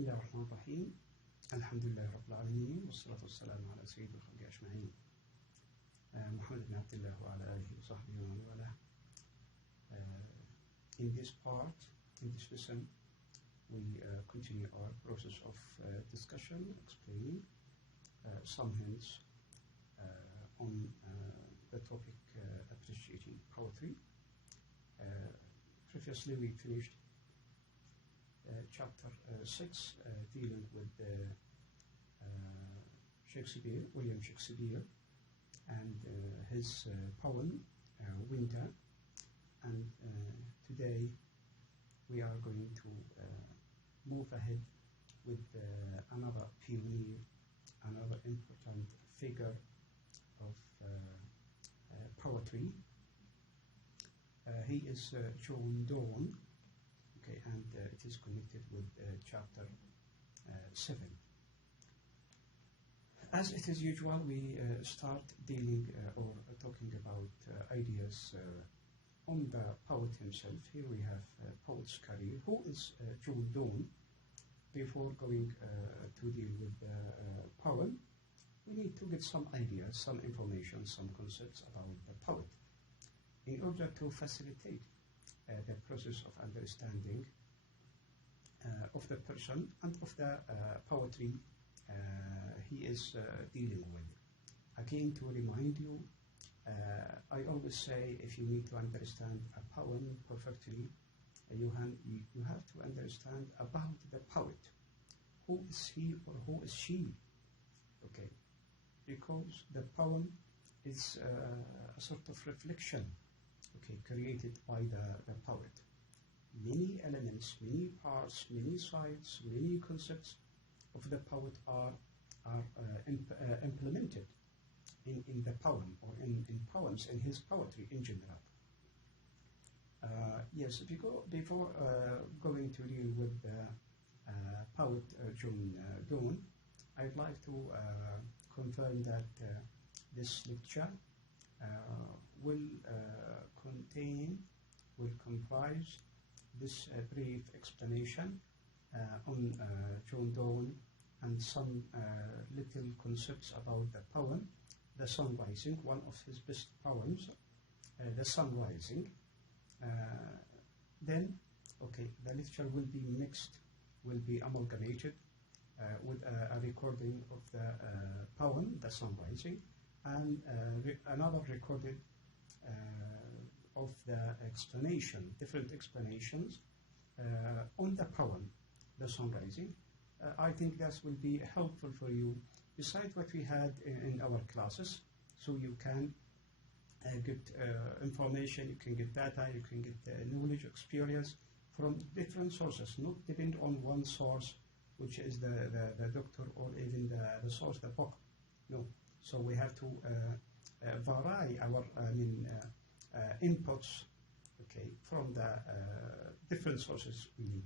بسم الله الرحمن الرحيم. الحمد لله رب العالمين والصلاة والسلام على سيد الخلق أجمعين محمد بن عبد الله وعلى آله وصحبه ومن والاه. In this part, in this lesson, we continue our process of discussion, explaining some hints on the topic appreciating poetry. Previously, we finished chapter 6 dealing with Shakespeare, William Shakespeare, and his poem Winter. And today we are going to move ahead with another pioneer, another important figure of poetry. He is John Donne. Okay, and it is connected with chapter 7. As it is usual, we start dealing or talking about ideas on the poet himself. Here we have poet's career. Who is John Donne? Before going to deal with the poem, we need to get some ideas, some information, some concepts about the poet in order to facilitate the process of understanding of the person and of the poetry he is dealing with. Again, to remind you, I always say if you need to understand a poem perfectly, you have to understand about the poet. Who is he or who is she? Okay, because the poem is a sort of reflection, okay, created by the poet. Many elements, many parts, many sides, many concepts of the poet are implemented in the poem or in poems, in his poetry in general. Yes, before going to deal with the poet John Donne, I'd like to confirm that this lecture will comprise this brief explanation on John Donne and some little concepts about the poem, The Sun Rising, one of his best poems, The Sun Rising. Then, okay, the lecture will be mixed, will be amalgamated with a recording of the poem, The Sun Rising, and another recorded of the explanation, different explanations on the poem, The Sun Rising. I think that will be helpful for you, besides what we had in our classes, so you can get information, you can get data, you can get knowledge, experience from different sources, not depend on one source, which is the doctor or even the source, the book. No. So we have to vary our inputs, okay, from the different sources we need.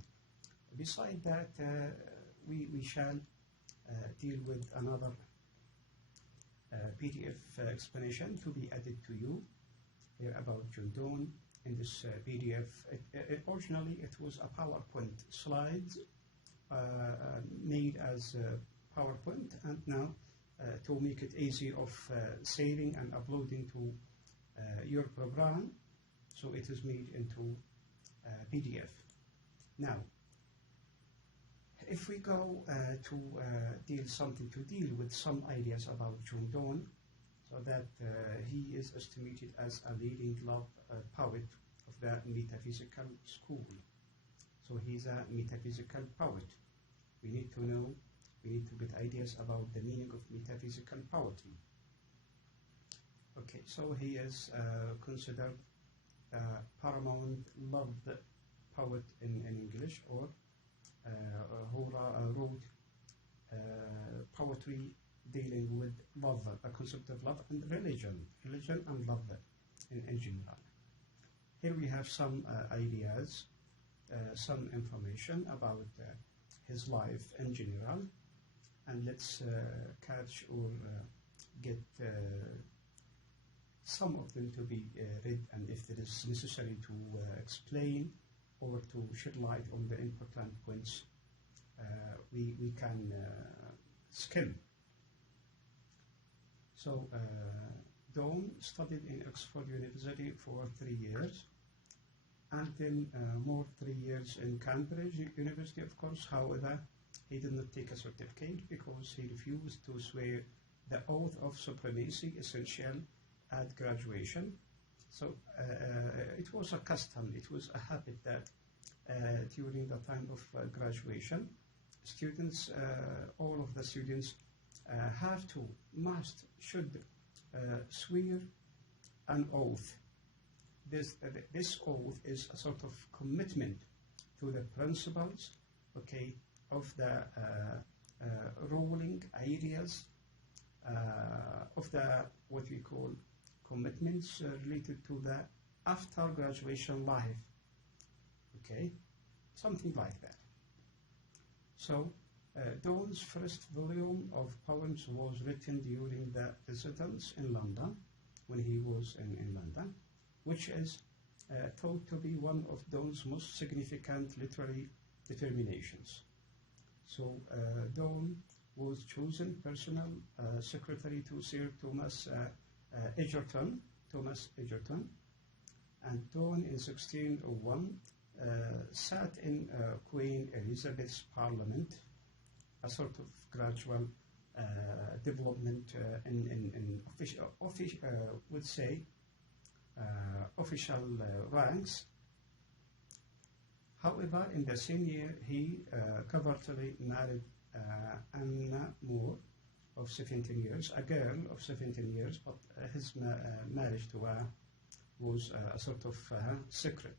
Beside that, we shall deal with another PDF explanation to be added to you here about John Donne. In this PDF, originally it was a PowerPoint slides made as PowerPoint, and now to make it easy of saving and uploading to your program, so it is made into PDF. Now, if we go to deal with some ideas about John Donne, so that he is estimated as a leading love poet of the metaphysical school. So he's a metaphysical poet. We need to know, we need to get ideas about the meaning of metaphysical poetry. Okay, so he is considered a paramount love poet in English, or who wrote poetry dealing with love, a concept of love and religion and love in general. Here we have some ideas, some information about his life in general, and let's catch or get some of them to be read, and if it is necessary to explain or to shed light on the important points, we can skim. So Donne studied in Oxford University for 3 years, and then more 3 years in Cambridge University, of course. However, he did not take a certificate because he refused to swear the oath of supremacy essential at graduation. So it was a custom, it was a habit that during the time of graduation, students, all of the students should swear an oath. This oath is a sort of commitment to the principles, okay, of the ruling ideas of the what we call commitments related to the after graduation life, okay, something like that. So Donne's first volume of poems was written during the residence in London, when he was in London, which is thought to be one of Donne's most significant literary determinations. So Donne was chosen personal secretary to Sir Thomas Egerton, and Donne in 1601 sat in Queen Elizabeth's Parliament, a sort of gradual development in official ranks. However, in the same year, he covertly married Anna Moore of 17 years, a girl of 17 years, but his marriage to her was a sort of secret.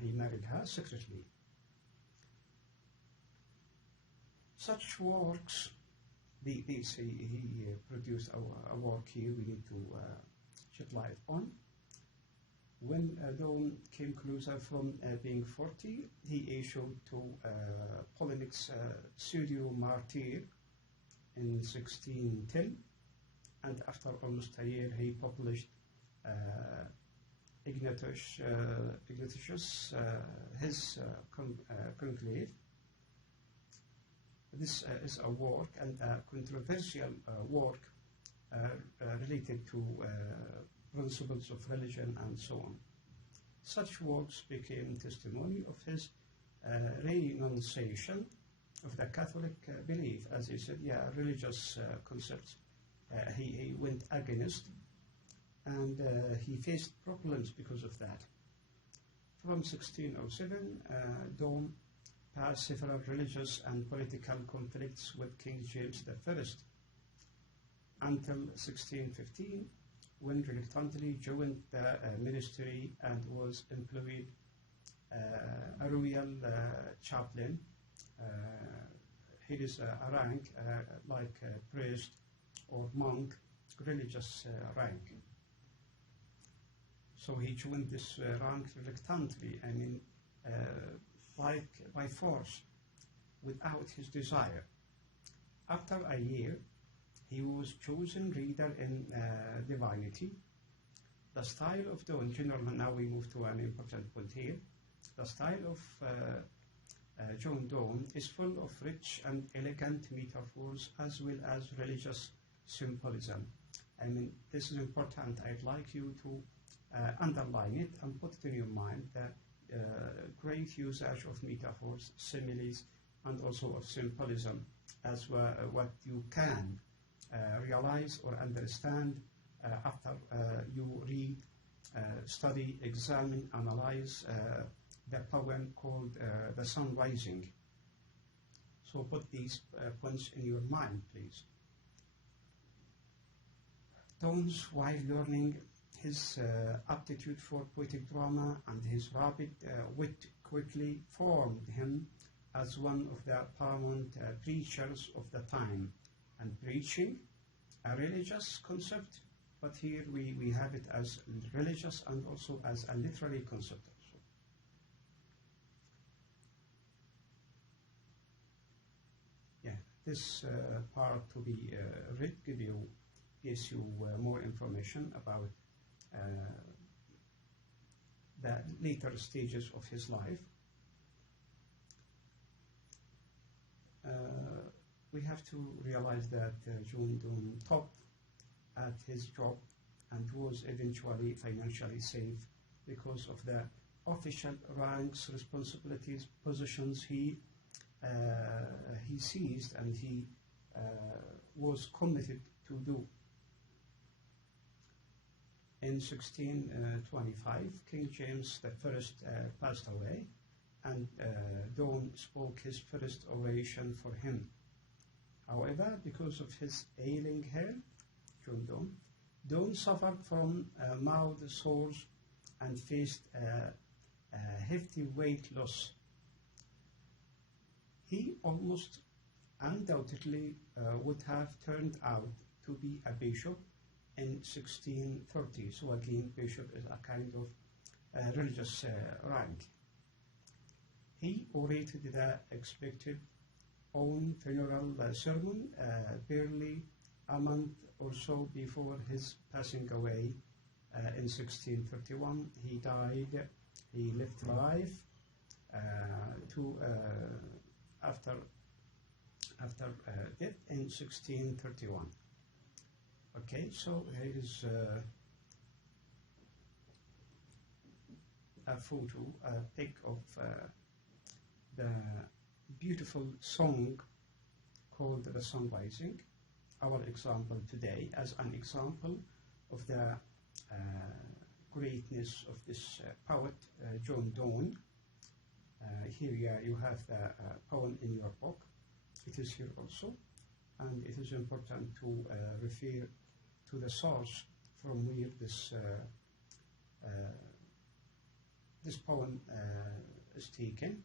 He married her secretly. Such works, he produced a work here we need to shed light on. When Donne came closer from being 40, he issued two polemics Studio Martyr in 1610, and after almost a year he published Ignatius, his conclave. This is a work, and a controversial work related to principles of religion and so on. Such works became testimony of his renunciation of the Catholic belief, as he said, religious concepts. He went against, and he faced problems because of that. From 1607, Donne passed several religious and political conflicts with King James I, until 1615, when reluctantly joined the ministry and was employed a royal chaplain. He is a rank like priest or monk, religious rank. So he joined this rank reluctantly, I mean, like by force, without his desire. After a year, he was chosen reader in divinity. The style of Donne, generally, now we move to an important point here. The style of John Donne is full of rich and elegant metaphors as well as religious symbolism. I mean, this is important. I'd like you to underline it and put it in your mind that great usage of metaphors, similes, and also of symbolism as what you can realize or understand after you read, study, examine, analyze the poem called The Sun Rising. So put these points in your mind, please. Donne's, while learning, his aptitude for poetic drama and his rapid wit quickly formed him as one of the paramount preachers of the time. And preaching, a religious concept, but here we have it as religious and also as a literary concept also. Yeah, this part to be read gives you more information about the later stages of his life. we have to realize that John Donne topped at his job and was eventually financially safe because of the official ranks, responsibilities, positions he seized and he was committed to do. In 1625, King James I passed away, and Donne spoke his first oration for him. However, because of his ailing health, Donne suffered from mouth sores and faced a hefty weight loss. He almost undoubtedly would have turned out to be a bishop in 1630. So again, bishop is a kind of religious rank. He orated the expected own funeral sermon barely a month or so before his passing away in 1631. He died. He lived life after death in 1631. Okay, so here is a photo, a pic of the beautiful song called The Sun Rising, our example today as an example of the greatness of this poet, John Donne. Here you have the poem in your book. It is here also, and it is important to refer to the source from where this poem is taken.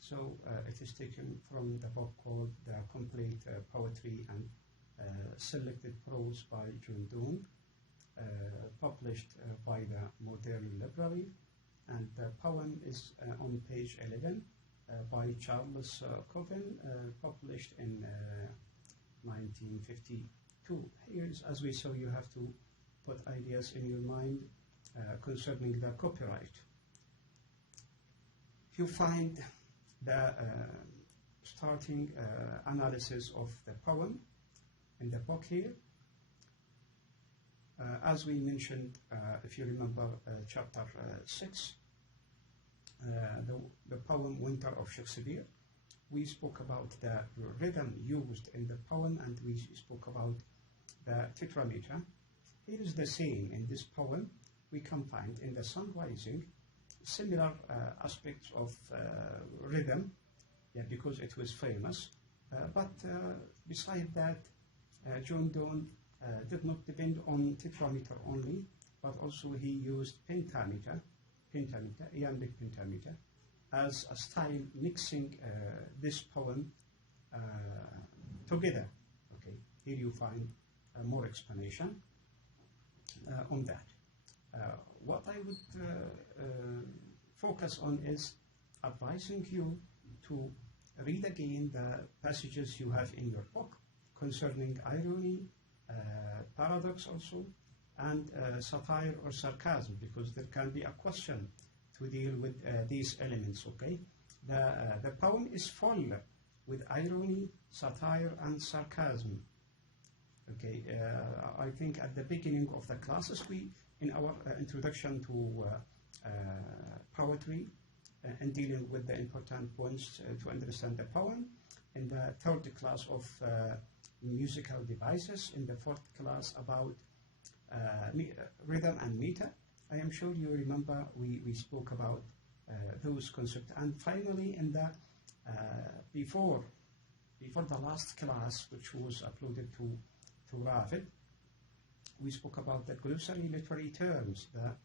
So it is taken from the book called The Complete Poetry and Selected Prose by John Donne, published by the Modern Library, and the poem is on page 11 by Charles Coven, published in 1952. Here's, as we saw, you have to put ideas in your mind concerning the copyright. You find the starting analysis of the poem in the book here. As we mentioned, if you remember chapter 6, the poem Winter of Shakespeare, we spoke about the rhythm used in the poem, and we spoke about the tetrameter. It is the same in this poem. We can find in The Sun Rising similar aspects of rhythm, because it was famous. But beside that, John Donne did not depend on tetrameter only, but also he used pentameter, iambic pentameter, as a style mixing this poem together. Okay, here you find more explanation on that. What I would focus on is advising you to read again the passages you have in your book concerning irony, paradox also, and satire or sarcasm, because there can be a question to deal with these elements, okay? The poem is full with irony, satire, and sarcasm. Okay, I think at the beginning of the classes, in our introduction to poetry and dealing with the important points to understand the poem, in the third class of musical devices, in the fourth class about rhythm and meter, I am sure you remember we spoke about those concepts. And finally, in the before the last class, which was uploaded to Ravid, we spoke about the glossary literary terms, the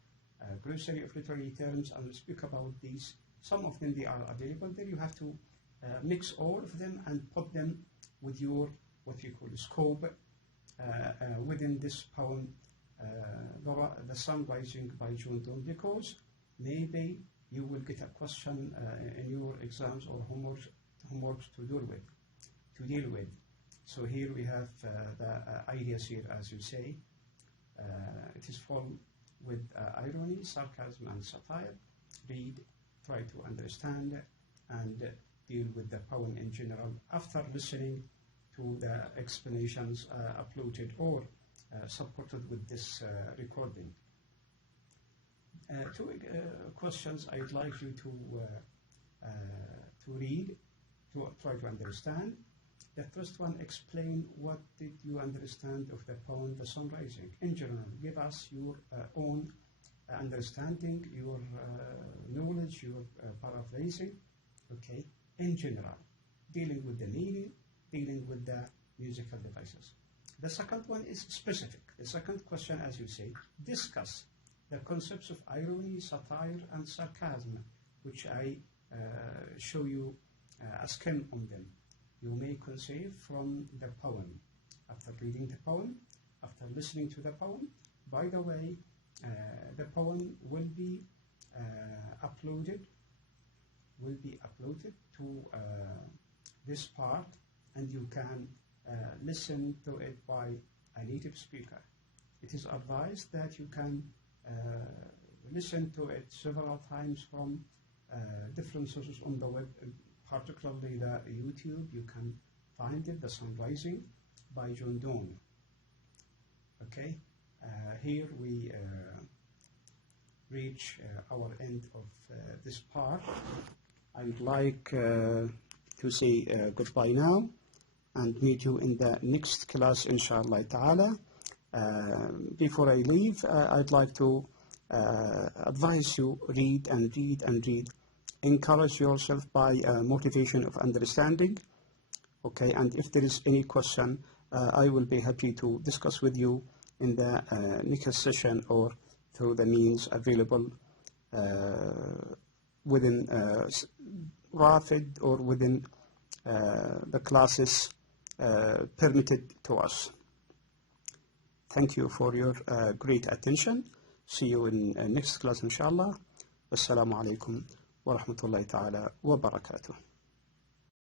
glossary of literary terms, and we speak about these. Some of them, they are available there. You have to mix all of them and put them with your, what you call, scope within this poem, The Sun Rising by John Donne, because maybe you will get a question in your exams or homework to deal with. So here we have the ideas here, as you say. It is full with irony, sarcasm, and satire. Read, try to understand, and deal with the poem in general after listening to the explanations uploaded or supported with this recording. Two questions I'd like you to read, to try to understand. The first one, explain what did you understand of the poem The Sun Rising. In general, give us your own understanding, your knowledge, your paraphrasing, okay, in general, dealing with the meaning, dealing with the musical devices. The second one is specific. The second question, as you say, discuss the concepts of irony, satire, and sarcasm, which I show you a skim on them. You may conceive from the poem. After reading the poem, after listening to the poem, by the way, the poem will be uploaded to this part, and you can listen to it by a native speaker. It is advised that you can listen to it several times from different sources on the web, particularly the YouTube. You can find it, The Sun Rising by Donne. Okay, here we reach our end of this part. I would like to say goodbye now and meet you in the next class, inshallah ta'ala. Before I leave, I'd like to advise you, read and read and read. Encourage yourself by motivation of understanding. Okay, and if there is any question, I will be happy to discuss with you in the next session or through the means available within Rapid or within the classes permitted to us. Thank you for your great attention. See you in next class, inshallah. Wassalamu alaikum wa rahmatullahi ta'ala wa barakatuh.